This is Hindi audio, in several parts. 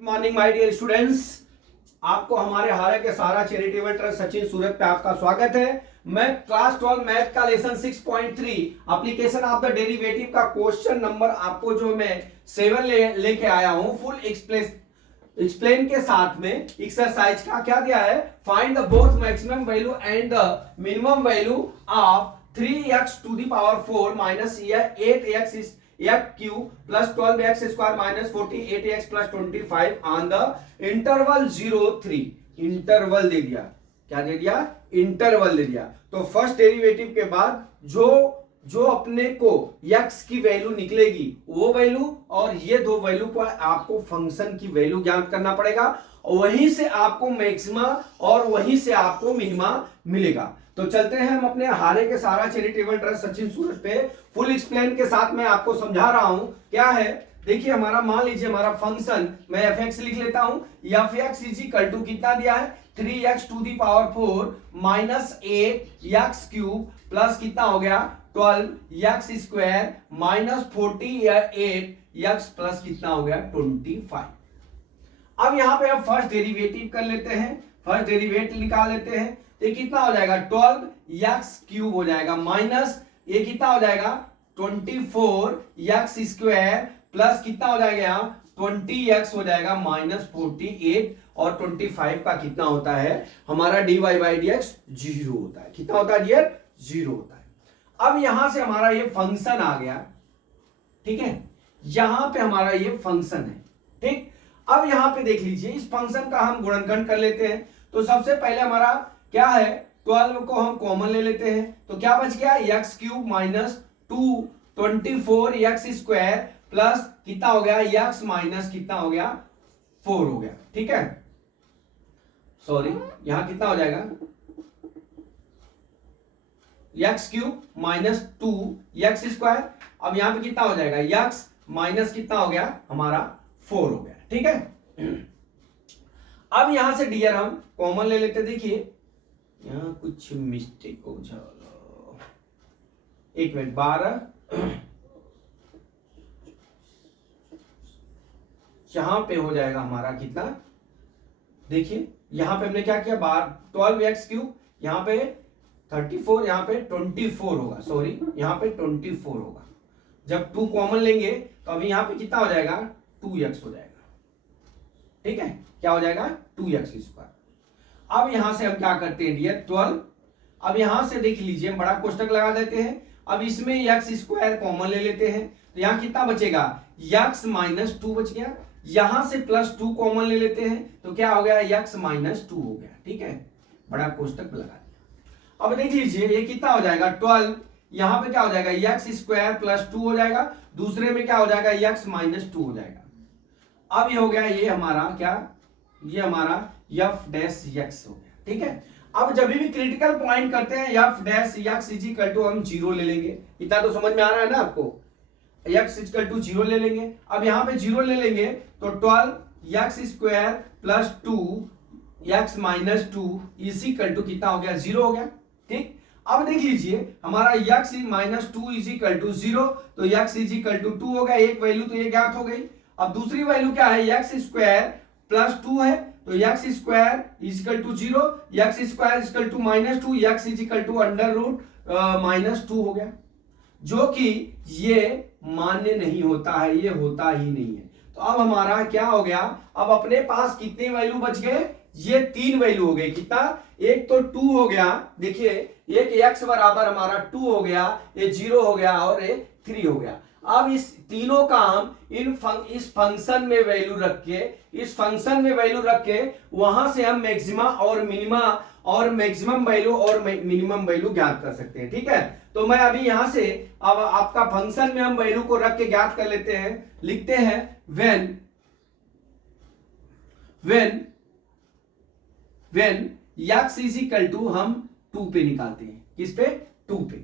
मॉर्निंग माय डियर स्टूडेंट्स, आपको हमारे हारे के सारा चैरिटेबल ट्रस्ट सचिन सूरत पे आपका स्वागत है। मैं क्लास 12 मैथ का lesson 6.3 application of the derivative का क्वेश्चन नंबर आपको जो मैं 7 लेके आया हूं फुल एक्सप्लेन के साथ में। एक्सरसाइज का क्या दिया है, find the both maximum value and the minimum value of 3x to the power 4 minus 8x is x cube plus 12x square minus 48x plus 25 on the interval 0 3। Interval दे दिया, क्या दे दिया, इंटरवल दे दिया। तो फर्स्ट डेरिवेटिव के बाद जो अपने को x की वैल्यू निकलेगी वो वैल्यू और ये दो वैल्यू को आपको फंक्शन की वैल्यू ज्ञात करना पड़ेगा, वहीं से आपको मैक्सिमा और वहीं से आपको मिनिमा मिलेगा। तो चलते हैं हम अपने हारे के सारा चैरिटेबल ट्रस्ट सचिन सूरत पे फुल एक्सप्लेन के साथ मैं आपको समझा रहा हूं। क्या है, देखिए हमारा मान लीजिए हमारा फंक्शन, मैं fx लिख लेता हूं। fx इज इक्वल टू कितना दिया है, 3x to the power 4 minus 8x cube plus कितना हो गया 12x square minus 48x plus कितना हो गया 25। अब यहां पे हम फर्स्ट डेरिवेटिव कर लेते हैं, फर्स्ट डेरिवेटिव निकाल लेते हैं। तो कितना हो जाएगा 12x क्यूब हो जाएगा माइनस ये कितना हो जाएगा 24x स्क्वायर प्लस कितना हो जाएगा यहाँ 20x हो जाएगा माइनस 48 और 25 का कितना होता है हमारा dy बाई dx 0 होता है। कितना होता है डियर, 0 होता है। अब यहां से हमारा ये फंक्शन आ गया, ठीक है, यहां पे हमारा ये फंक्शन है, ठीक। अब यहां पे देख लीजिए इस फंक्शन का हम गुणनखंड कर लेते हैं। तो सबसे पहले हमारा क्या है 12 को हम कॉमन ले लेते हैं, तो क्या बच गया x cube minus 24x square plus कितना हो गया x माइनस कितना हो गया 4 हो गया, ठीक है। सॉरी, यहां कितना हो जाएगा x cube minus 2x square, अब यहां पे कितना हो जाएगा x माइनस कितना हो गया हमारा 4 हो गया, ठीक है। अब यहां से डियर हम कॉमन ले लेते, देखिए यहां कुछ मिस्टेक हो जाएगा, एक मिनट 12 यहां पे हो जाएगा हमारा कितना, देखिए यहां पे हमने क्या किया 12x क्यूब, यहां पे 34, यहां पे 24 होगा, सॉरी यहां पे 24 होगा। जब 2 कॉमन लेंगे तो अभी यहां पे कितना हो जाएगा 2x हो जाएगा, ठीक है, क्या हो जाएगा 2x स्क्वायर। अब यहां से हम क्या करते हैं डियर 12, अब यहां से देख लीजिए हम बड़ा कोष्टक लगा देते हैं। अब इसमें x स्क्वायर कॉमन ले लेते हैं, तो यहां कितना बचेगा x माइनस 2 बच गया। यहां से प्लस 2 कॉमन ले लेते हैं तो क्या हो गया x माइनस 2 हो गया, ठीक है, बड़ा कोष्टक लगा दिया। अब देख लीजिए ये कितना हो जाएगा 12, यहां पे क्या हो जाएगा x स्क्वायर प्लस 2 हो जाएगा, दूसरे में क्या हो जाएगा x माइनस 2 हो जाएगा। अब ये हो गया ये हमारा क्या, ये हमारा f डैश x हो गया, ठीक है। अब जब भी क्रिटिकल पॉइंट करते हैं f dash x is equal to हम 0 ले लेंगे, इतना तो समझ में आ रहा है ना आपको, x इज इक्वल टू 0 ले लेंगे। अब यहां पे 0 ले लेंगे तो 12x square plus 2x minus 2 is equal to कितना हो गया 0 हो गया, ठीक। अब देख लीजिए हमारा x minus 2 is equal to 0, तो x इज इक्वल टू 2 हो गया, एक वैल्यू तो ये ज्ञात हो गई। अब दूसरी वैल्यू क्या है x स्क्वायर प्लस 2 है, तो x square is equal to 0, x square is equal to minus 2, x is equal to under root minus 2 हो गया, जो कि ये मान्य नहीं होता है, ये होता ही नहीं है। तो अब हमारा क्या हो गया, अब अपने पास कितने वैल्यू बच गए, ये 3 वैल्यू हो गए। कितना, एक तो 2 हो गया, देखिए एक x बराबर हमारा 2 हो गया, ये 0 हो गया और ये 3 हो गया। अब इस तीनों का हम इस फंक्शन में वैल्यू रख के, इस फंक्शन में वैल्यू रख के वहां से हम मैक्सिमा और मिनिमा और मैक्सिमम वैल्यू और मिनिमम वैल्यू ज्ञात कर सकते हैं, ठीक है। तो मैं अभी यहां से अब आपका फंक्शन में हम वैल्यू को रख के ज्ञात कर लेते हैं, लिखते हैं when x is equal to हम 2 पे निकालते हैं, किस पे 2 पे।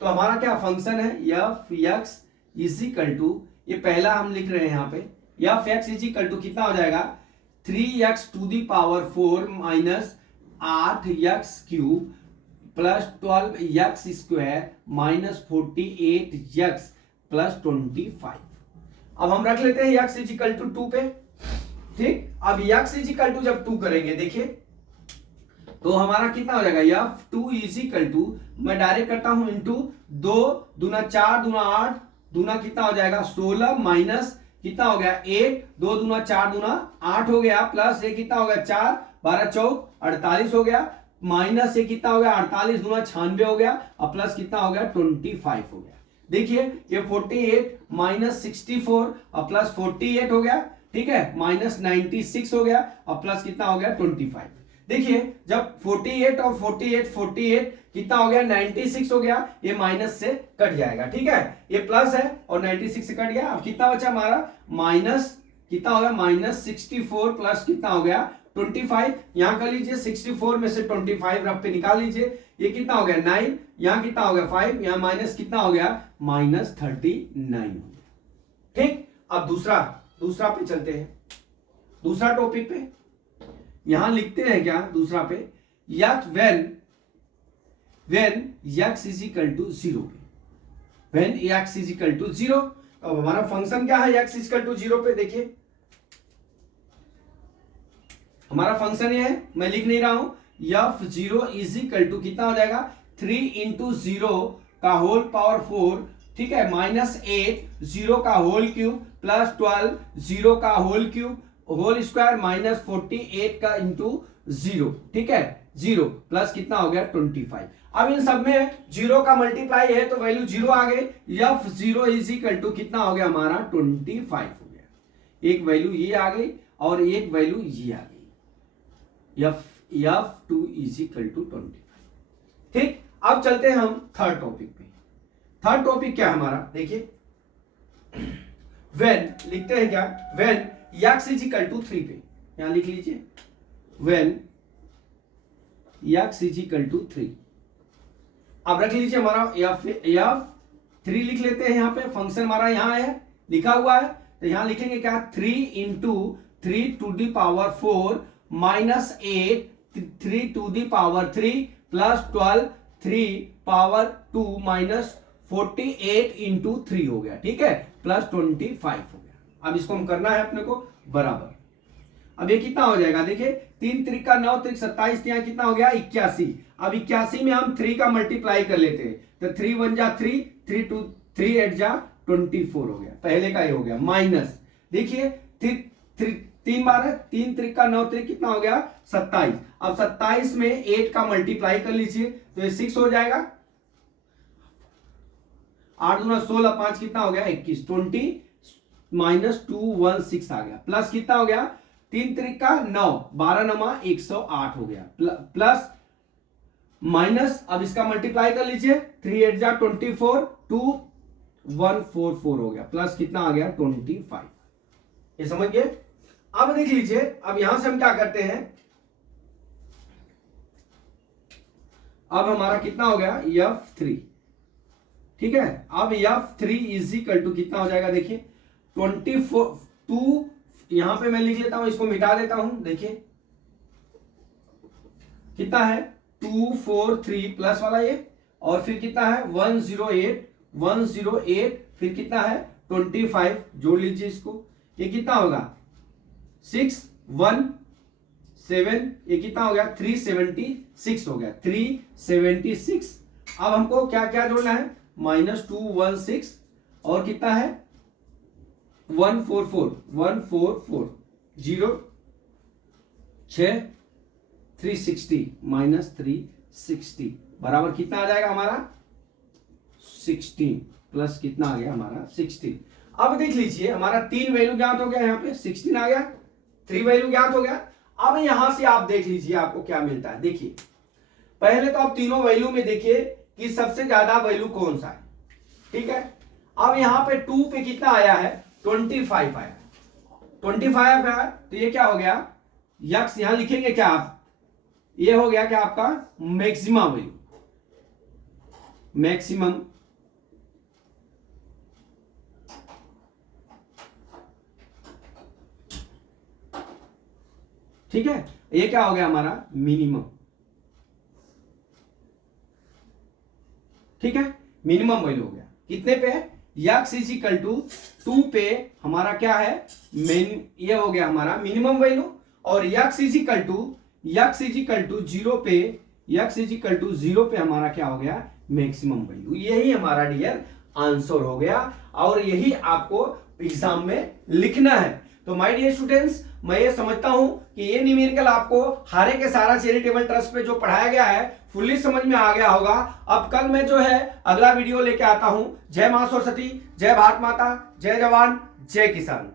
तो हमारा क्या फंक्शन है f(x) इज इक्वल टू, ये पहला हम लिख रहे हैं यहाँ पे f(x) इज इक्वल टू कितना हो जाएगा 3x to the power 4 minus 8x cube plus 12x square minus 48x plus 25। अब हम रख लेते हैं x इज इक्वल टू 2 पे, ठीक, अब यक्स इज इक्वल टू जब 2 करेंगे देखिए तो हमारा कितना हो जाएगा f2 इज इक्वल टू, मैं डायरेक्ट करता हूं इंटू 2 दूना 4 दूना 8 दूना कितना हो जाएगा 16 माइनस कितना हो गया 8 2 दूना 4 दूना 8 हो गया प्लस ये कितना हो गया 4 12 चौक 48 हो गया माइनस ये कितना हो गया 48 दूना 96 हो गया और प्लस कितना हो गया 25 हो गया। देखिए ये 48 माइनस 64 और प्लस 48 हो गया, ठीक है, माइनस 96 हो गया और प्लस कितना हो गया 25। देखिए जब 48 और 48 कितना हो गया 96 हो गया, ये माइनस से कट जाएगा, ठीक है, ये प्लस है और 96 से कट गया। अब कितना बचा हमारा माइनस कितना हो गया माइनस 64 प्लस कितना हो गया 25, यहां कर लीजिए 64 में से 25 रफ पे निकाल लीजिए, ये कितना हो गया 9, यहां कितना हो गया 5, यहां माइनस कितना हो गया माइनस 39 हो गया। ठीक, अब दूसरा पे चलते हैं, दूसरा टॉपिक पे यहां लिखते हैं क्या दूसरा पे x when x is equal to 0 पे, when x is equal to 0। अब हमारा फंक्शन क्या है यक्स इज इक्वल टू 0 पे, देखिए हमारा फंक्शन ये है, मैं लिख नहीं रहा हूं, f0 इज इक्वल टू कितना हो जाएगा 3 इंटू 0 का होल पावर 4, ठीक है, माइनस 8 0 का होल क्यूब प्लस 12 0 का whole cube whole square minus 48 का इंटू 0, ठीक है, 0 प्लस कितना हो गया 25। अब इन सब में 0 का मल्टीप्लाई है तो वैल्यू 0 आ गई, f0 इज इक्वल टू कितना हो गया हमारा 25 हो गया, एक वैल्यू ये आ गई और एक वैल्यू ये आ गई, f2 इज इक्वल टू 25। ठीक, अब चलते हैं हम थर्ड टॉपिक पे। थर्ड टॉपिक क्या है हमारा, देखिए व्हेन लिखते हैं क्या, when x is equal to 3 पे, यहां लिख लीजिए when x is equal to 3। अब रख लीजिए हमारा f3 लिख लेते हैं, यहां पे फंक्शन हमारा यहां है लिखा हुआ है तो यहां लिखेंगे क्या 3 into 3 to the power 4 minus 8 3 to the power 3 plus 12 3 power 2 minus 48 into 3 हो गया, ठीक है, प्लस 25 हो गया। अब इसको हम करना है अपने को बराबर, अब ये कितना हो जाएगा देखिए 3 त्रिका 9 त्रिक 27, यहाँ कितना हो गया 81। अब 81 में हम 3 का मल्टीप्लाई कर लेते हैं तो 3 1 जा 3 3 2 3 8 जा 24 हो गया, पहले का ये हो गया माइनस, देखिए 3 बार है 3 त्रिका 9 त्रिक कितना हो गया 27। अब 27 में 8 का मल्टीप्लाई कर लीजिए तो ये 6 हो जाएगा, 8 दूना 16 5 कितना हो गया 21, 20 माइनस 216 आ गया, प्लस कितना हो गया 3 त्रिका 9 12 नमा 108 हो गया, प्लस माइनस अब इसका मल्टीप्लाई कर लीजिए 3 8 जा 24 2144 हो गया, प्लस कितना आ गया 25। ये समझ गए। अब देख लीजिए, अब यहां से हम क्या करते हैं, अब हमारा कितना हो गया f3, ठीक है, अब f3 इज इक्वल टू कितना हो जाएगा देखिए 24 2, यहां पे मैं लिख लेता हूं, इसको मिटा देता हूं, देखिए कितना है 243 प्लस वाला ये और फिर कितना है 108 फिर कितना है 25 जोड़ लीजिए इसको, ये कितना होगा 617, ये कितना हो गया 376 हो गया 376। अब हमको क्या क्या जोड़ना है माइनस 216 और कितना है 144 0 6 360 माइनस 360 बराबर कितना आ जाएगा हमारा 16 प्लस कितना आ गया हमारा 16। अब देख लीजिए हमारा 3 वैल्यू ज्ञात हो गया, यहाँ पे 16 आ गया, 3 वैल्यू ज्ञात हो गया। अब यहां से आप देख लीजिए आपको क्या मिलता है, देखिए पहले तो आप तीनों वैल्यू में देखिए कि सबसे ज्यादा वैल्यू कौन सा है, ठीक है। अब यहां पे 2 पे कितना आया है 25 आया, 25 आया तो ये क्या हो गया यक्स, यहां लिखेंगे क्या आप, ये हो गया क्या आपका मैक्सिमम वैल्यू, मैक्सिमम, ठीक है, ये क्या हो गया हमारा मिनिमम, ठीक है, मिनिमम वैल्यू हो गया कितने पे, यक्स इज इक्वल टू 2 पे हमारा क्या है, ये हो गया हमारा मिनिमम वैल्यू, और x is equal to zero पे हमारा क्या हो गया, मैक्सिमम वैल्यू। यही हमारा डियर आंसर हो गया, और यही आपको एग्जाम में लिखना है। तो माय डियर स्टूडेंट्स, मैं ये समझता हूं कि ये न्यूमेरिकल आपको हारे के सारा चैरिटेबल ट्रस्ट पे जो पढ़ाया गया है फुल्ली समझ में आ गया होगा। अब कल मैं जो है अगला वीडियो लेके आता हूं। जय मां सरस्वती, जय भारत माता, जय जवान, जय किसान।